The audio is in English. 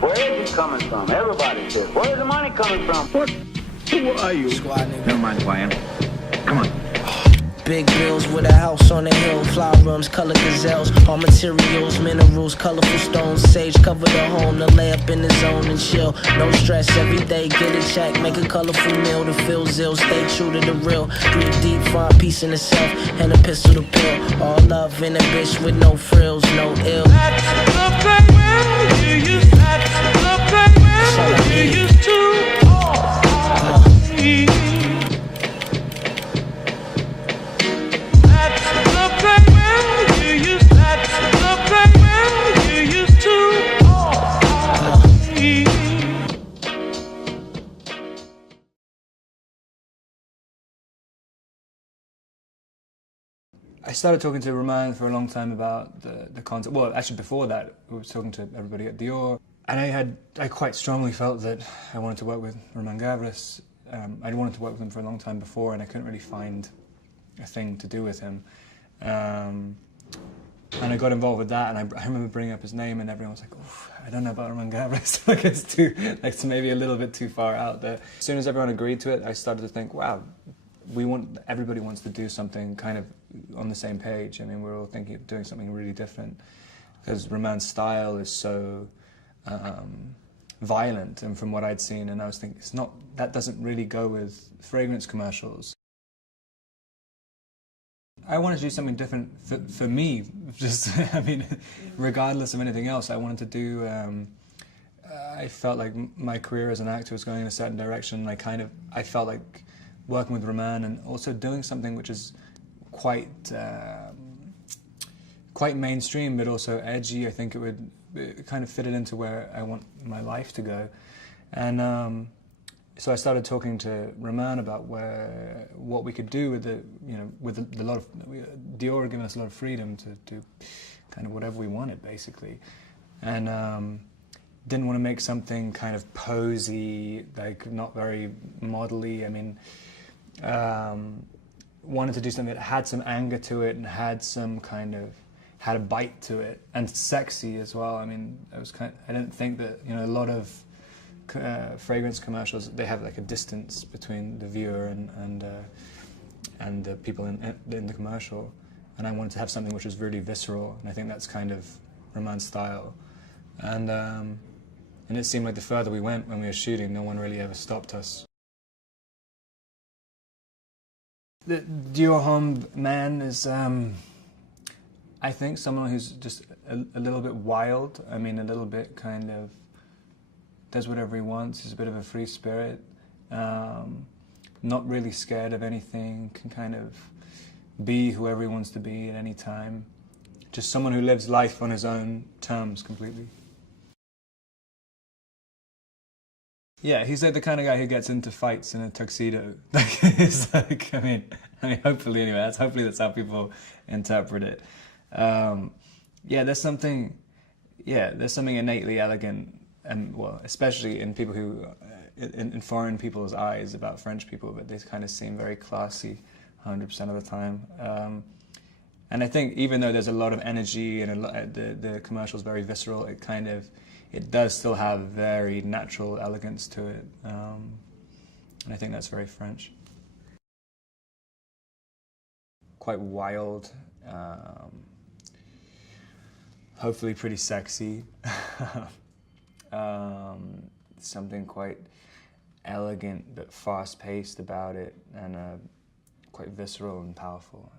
Where is he coming from? Everybody's here. Where's the money coming from? What? Who are you? Squad nigga. Never mind who I am. Come on. Big bills with a house on the hill, flower rooms, color gazelles, all materials, minerals, colorful stones, sage cover the home, to lay up in the zone and chill. No stress every day, get a check, make a colorful meal to feel zeal, stay true to the real. Breathe deep, find peace in the self, and a pistol to pill. All love in a bitch with no frills, no ill. That's the way we used to. That's the way we used to. I started talking to Roman for a long time about the concept. Well, actually before that, we were talking to everybody at Dior. And I quite strongly felt that I wanted to work with Roman Gavras. I'd wanted to work with him for a long time before, and I couldn't really find a thing to do with him. And I got involved with that, and I remember bringing up his name, and everyone was like, "Oof, I don't know about Roman Gavras." Like it's maybe a little bit too far out there. As soon as everyone agreed to it, I started to think, wow, everybody wants to do something kind of on the same page. I mean, we're all thinking of doing something really different because Roman's style is so violent, and from what I'd seen, and I was thinking, that doesn't really go with fragrance commercials. I wanted to do something different for me, just, I mean, regardless of anything else. I wanted to do, I felt like my career as an actor was going in a certain direction. I felt like working with Roman and also doing something which is quite mainstream, but also edgy. I think it kind of fitted into where I want my life to go. And so I started talking to Roman about what we could do with with a lot of Dior had given us a lot of freedom to do kind of whatever we wanted, basically, and didn't want to make something kind of posy, like not very model-y. I mean, wanted to do something that had some anger to it and had a bite to it, and sexy as well. I mean, I didn't think that, a lot of fragrance commercials, they have like a distance between the viewer and the people in the commercial, and I wanted to have something which was really visceral, and I think that's kind of Roman's style. And it seemed like the further we went when we were shooting, no one really ever stopped us. The Dior Homme man is, I think, someone who's just a little bit wild. I mean, a little bit kind of does whatever he wants. He's a bit of a free spirit, not really scared of anything, can kind of be whoever he wants to be at any time. Just someone who lives life on his own terms completely. Yeah, he's like the kind of guy who gets into fights in a tuxedo. It's like, I mean, hopefully anyway. Hopefully that's how people interpret it. Yeah, there's something innately elegant, and well, especially in people who, in foreign people's eyes about French people, but they kind of seem very classy 100% of the time. And I think even though there's a lot of energy and the commercial's very visceral, it does still have very natural elegance to it. And I think that's very French. Quite wild, hopefully pretty sexy. Something quite elegant but fast-paced about it, and quite visceral and powerful.